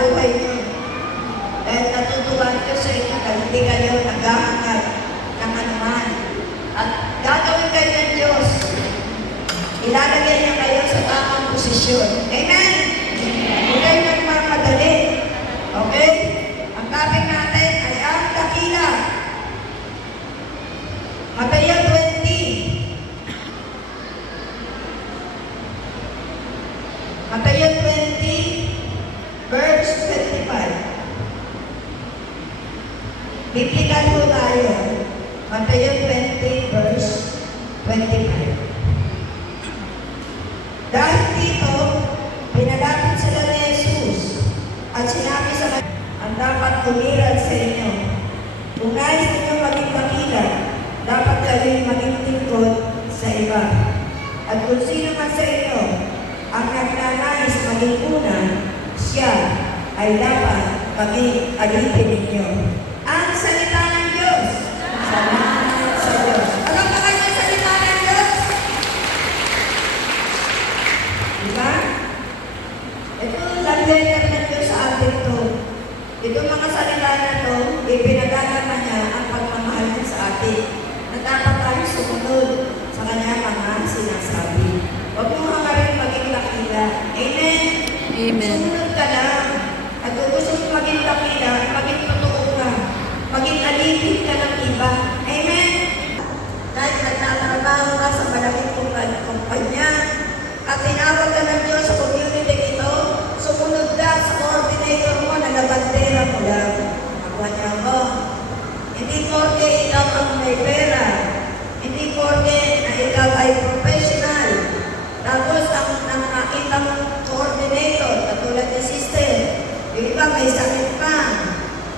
buhay niyo. Dahil natutuwa ko sa inyo dahil hindi kayo naghahangad ng anuman. At gagawin kayo ng Diyos. Ilalagay niya kayo sa tamang posisyon. Amen? Huwag kayo nagmamadali. Okay? Ang topic natin ay ang dakila. Mateo 20. Mateo 20, verse 25. Biblical po tayo. Mateo 20, verse 25. Dahil dito, pinalapit sila ni Jesus at sinabi sa kanya, ang dapat tumiran sa inyo. Kung nais ninyo maging dakila, dapat kayo'y maging lingkod sa iba. At kung sino man sa inyo ang nagnanais maging una, siya ay dapat maging alipin ninyo. Ang salita ng Diyos. Salamat sa Diyos. Alam ba kayo ang salita ng Diyos? Diba? Ito, love letter ng Diyos sa atin to. Itong mga salita na to, ipinagagama niya ang pagmamahal niya sa atin. Na dapat tayo sumunod sa kanya mga sinasabi. Huwag mo nga rin maging dakila. Amen? Amen. Sumunod ka lang. At kung gusto mo maging dakila, maging totoo ka. Maging alipin ka ng iba. Amen? Dahil nagtatrabaho ka sa malaking kumpanya at tinawag ka ng Diyos sa community ito, sumunod ka sa coordinator mo na nabandera mo lang. Ako niya mo. Hindi porke ikaw ang may pera. Hindi porke na ikaw ay professional. Tapos ang nakakita mong coordinator, katulad ni sister, yung iba may sakit pa.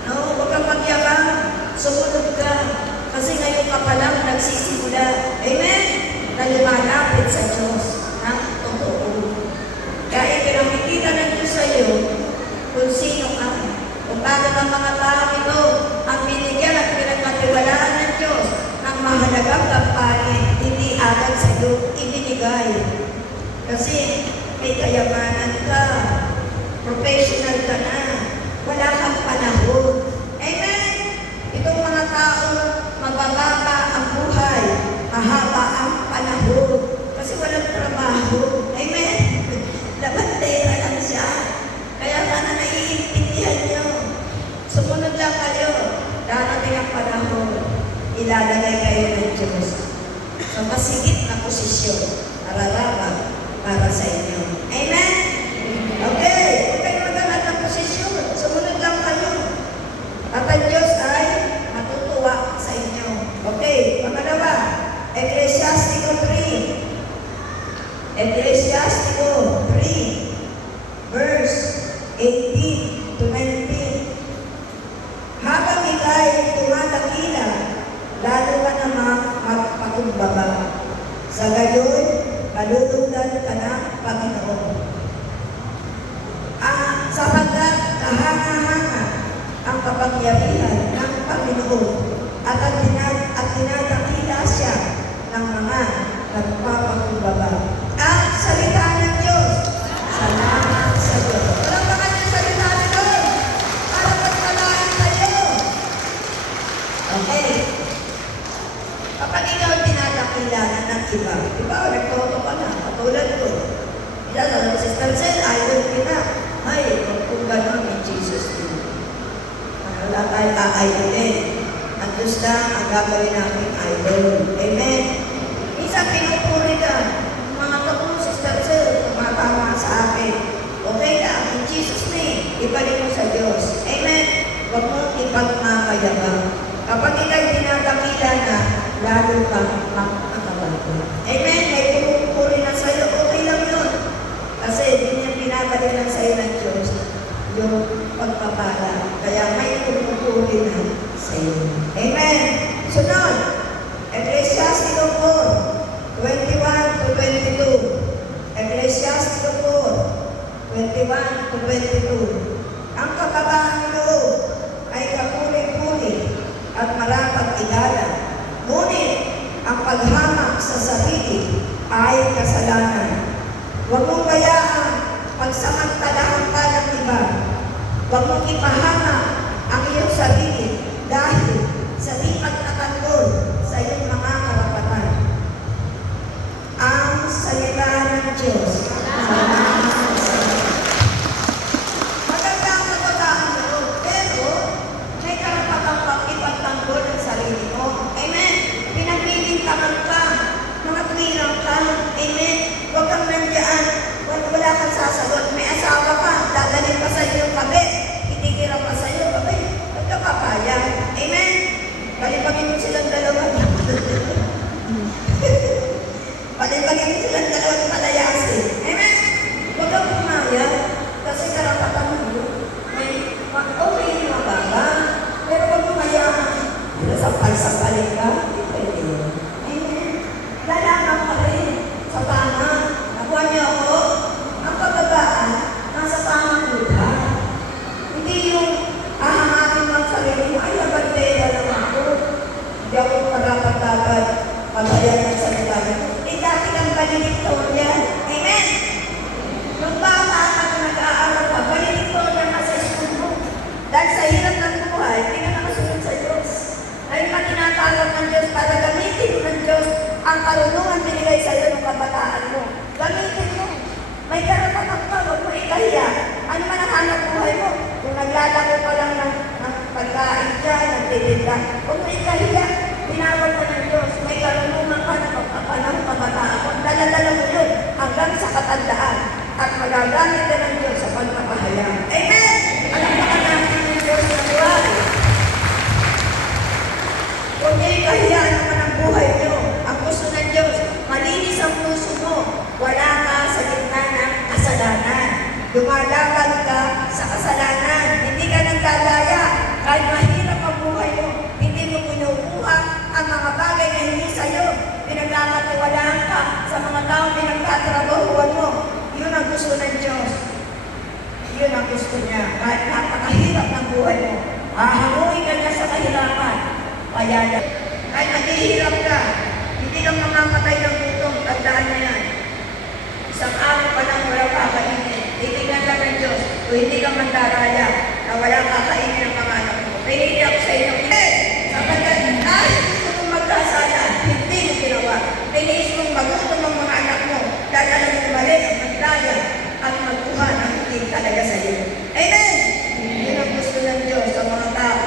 No? Huwag kang magyabang. Sumunod ka. Kasi ngayon ka pa lang nagsisimula. Amen? Na lumalapit sa Diyos ng totoo. Kaya pinakikita ng Diyos sa iyo kung sino ka. Kung bakit ang mga tao ito ang binigyan at pinagkatiwalaan ng Diyos ng mahalagang kampanya, hindi agad sa iyo ibinigay. Kasi may kayamanan ka, professional ka na, wala kang panahon. Amen? Itong mga tao, mabababa ang buhay, mahaba ang panahon, kasi walang trabaho. Amen? Labandera lang siya. Kaya sana naiintindihan niyo. Sumunod lang kayo. Darating ang panahon, ilalagay kayo ng Diyos sa masigit na posisyon, nararapat para sa inyo. Amen? Okay. Huwag kayo maghanap ng posisyon. Sumunod lang kayo. At ang Diyos ay matutuwa sa inyo. Okay. Pangalawa, Ecclesiastico 3. Ecclesiastico 3, verse 18 to 19. Habang ika'y tumadakila, lalo ka namang magpakumbaba. Sa gayon, kalulugdan ka ng Panginoon. Sapagkat kahanga-hanga ang kapangyarihan ng Panginoon at dinadakila siya ng mga nagpapakumbaba. Ang salita ng Diyos. Salamat sa Diyos. Walang ba kanyang salita ng Diyos? Para magpalain kayo. Okay. Kapag ikaw dinadakilanan ng iba, diba, nagtoto ka na, katulad ko. Yan, ang Sister Sel, idol kita. Ay, kung gano'n, in Jesus' name. Wala tayo ka-idolin. Ang Diyos lang ang gagawin namin idol. Amen? Minsan, pinupuri ka. Mga totoo, Sister Sel, tumatama sa akin. Okay lang, in Jesus' name, ibalik mo sa Diyos. Amen? Huwag mo ipagmamayabang. Kapag ika'y dinadakila na, lalo kang makakabago. Amen? May pumupuri na sa'yo, okay lang yun. Kasi din yung pinabalik lang sa'yo ng Diyos, yung pagpapala. Kaya may pumupuri na sa'yo. Amen? Sunod, Ecclesiastico 4, 21 to 22. Ecclesiastico 4, 21 to 22. Ang kababaan loob ay kapuri-puri at marapat igalang. Ngunit ang paghamak sa sarili ay kasalanan. Huwag mong bayaan pagsamantalahan ka ng iba. Huwag mong ipahama ang iyong sarili dahil sa di pagtatanggol sa iyong mga karapatan. Ang salita ng Diyos. Maganda ang nagbagaan mo, pero may karapatan pang ipagtanggol ang sarili mo. Amen? Pinagbibintangan ka, mga tuwirang ka. Amen? Huwag kang nandiyan, wala kang sasagot. May asawa ka, dadalhin pa sa iyo yung kabit, itigirang pa sa iyo, abay, huwag ka papayag. Amen? Palipagin mo silang dalawa. Palipagin mo silang dalawang palayasin. Amen? Huwag kang pumayag, kasi karapatan mo, may okay yung mababa, pero huwag mo hayaan. Sampal-sampalin ka, hindi pwede yun. Amen? Lalaman ka rin sa tama. Nakuha niyo ako, ang pagbagaan, nasa tamang lugar. Hindi yung ahamatin ng sarili mo, ay, nabagdela lang ako. Hindi ako parapat-dapat pagbayan ng salita nito. Eh, dati kang valedictoria. Amen? Nung bata ka na nag-aaral ka, valedictoria ka sa school mo. Dahil sa hirap ng buhay, hindi ka nakasunod sa Diyos. Dahil ka tinatawag ng Diyos para gamitin ng Diyos ang karunungan binigay sa iyo ng kabataan mo. Gamitin mo. May karapatan ka, huwag mo ikahiya. Ano man ang hanap buhay mo? Kung naglalako ka lang ng pagkain dyan, nagtitinda, huwag mo ikahiya. Tinawag ka ng Diyos. May karunungan ka na pagkapanang kabataan mo. Daladala mo yun hanggang sa katandaan. At magagamit ka ng Diyos sa pagpapahayag. Amen! Alam ka natin ng Diyos na buhay. Kung hindi kahiyaan naman ang buhay nyo, ang gusto ng Diyos, malinis ang puso mo, wala ka sa gitna ng kasalanan. Lumalaban ka sa kasalanan, hindi ka nagdadaya. Kahit mahirap ang buhay mo, hindi mo pinukuha ang mga bagay na hindi sa'yo. Pinagkakatiwalaan ka sa mga tao pinagtatrabahuan mo. Yun ang gusto ng Diyos. Yun ang gusto niya. Kahit napakahirap ng buhay mo, hahanguin ka niya sa kahirapan. Kaya kahit naghihirap ka, hindi kang mamamatay ng gutom, tandaan niya yan. Isang araw pa lang wala kakainin. Titignan lang ng Diyos, kung hindi ka mandaraya, na wala kakainin ng mga anak mo. Pinili ako sa inyo, hindi! Sapagkat dahil gusto mong magkasala, hindi mo ginawa. Piniis mong magutom ang mga anak mo, dahil alam mo mali ang magdaya at magkuha ng hindi talaga sa iyo. Amen! Yun ang gusto ng Diyos sa mga tao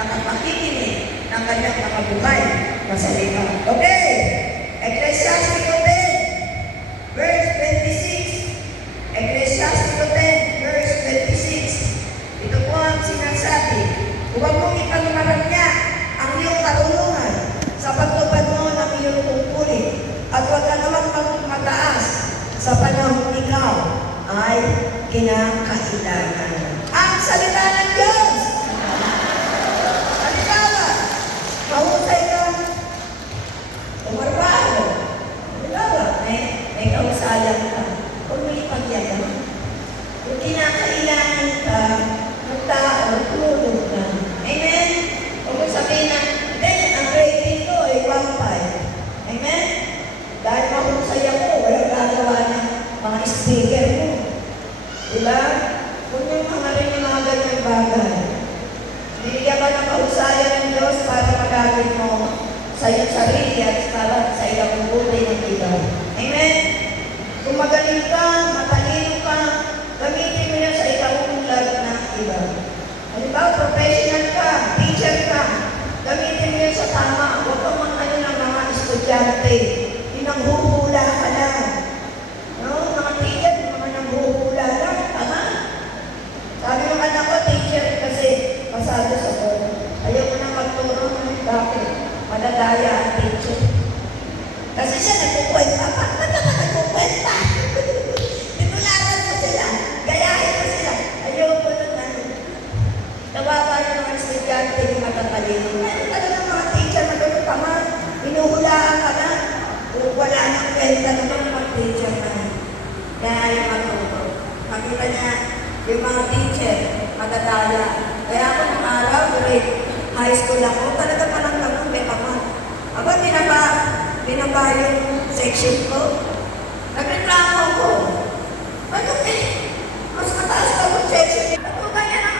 na kapakikinig ng kanyang mga buhay na salita. Okay! Ecclesiastes 10, verse 26. Ecclesiastes 10, verse 26. Ito po ang sinasabi. Huwag mong ipangmarap niya ang iyong karunungan sa pagtupad mo ng iyong tungkulin at huwag ka naman mataas sa panahon ikaw ay kinakailangan. Ang salita ng Diyos! Mahusay ka, umarbaho. Halimbawa, may kausayan ka. Huwag mo ipagyagan. Kung kinakailangan ka, ng tao, tulog ka. Amen? Huwag mo sabihin na, hindi, ang rating ko ay 1.5. Amen? Dahil mahusay ako, walang gagawa ng mga speaker mo. Diba? Huwag mo mga rin yung mga ganyang bagay. Binigyan ka ng kahusayan ng Diyos para magamit mo sa iyong sarili at para sa iyong buhay ng iba. Amen? Kung magaling ka, matalino ka, gamitin mo yan sa ikaunlad ng iba. Halimbawa, professional ka, teacher ka, gamitin mo yan sa tama. Huwag kang ano ng mga estudyante. Pinanghuhula ka lang. No? Mga teacher, mga nanghuhula lang. Tama? Sabi ng anak ko, teacher kasi pasado sa board. Ayaw ko nang magturo ng bakit. Madadaya ang teacher. Kasi siya nagkukwenta pa. Ba't ka nagkukwenta? Tinularan mo sila. Gayahin mo sila. Ayaw ko nun na. Nawawa na mga estudyante yung matatalino. Meron ka na ng mga teacher na gano'n tama. Inuhulaan ka na. Wala nang kwenta naman mga teacher na. Kaya ayaw maturo. Makita niya yung mga teacher, madadaya. Kaya ako ng araw, grade high school ako, talaga palang naman, may pama. Aba, binaba yung section ko. Nagreklamo ko. Ba't mas mataas ka yung section? Ba't ganyan ang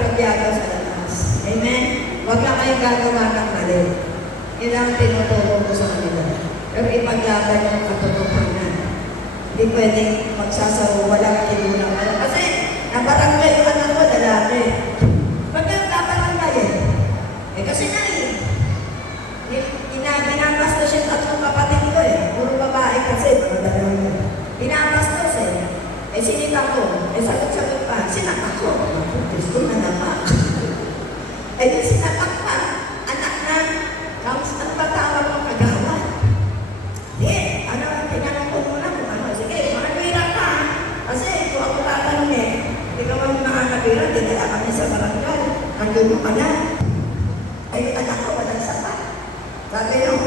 agrabyado sa labas. Amen? Huwag lang kayong gagawa ng mali. Yun ang tinuturo ko sa kanila. Pero ipaglaban yung katotohanan. Hindi pwedeng magsasawa, walang kinulang. Kasi, nabarangay yung anak ko, lalaki. Ba't yung nabarangay eh? Kasi na binabastos yung tatlong kapatid ko eh. Puro babae kasi, mga dalawa. Binabastos eh. Sinita ko. Sagot-sagot pa. Sinatak ko. Gusto na naman. Yung sinatak pa. Anak na. Tapos ang patawag ng kagawan. Tinanong ko muna kung ano. Sige, makabira ka. Kasi kung ako tatanong hindi ka man makakabira, dinala kami sa barangay. Nandun mo ka na. Anak ko, walang sapat. Sabi ng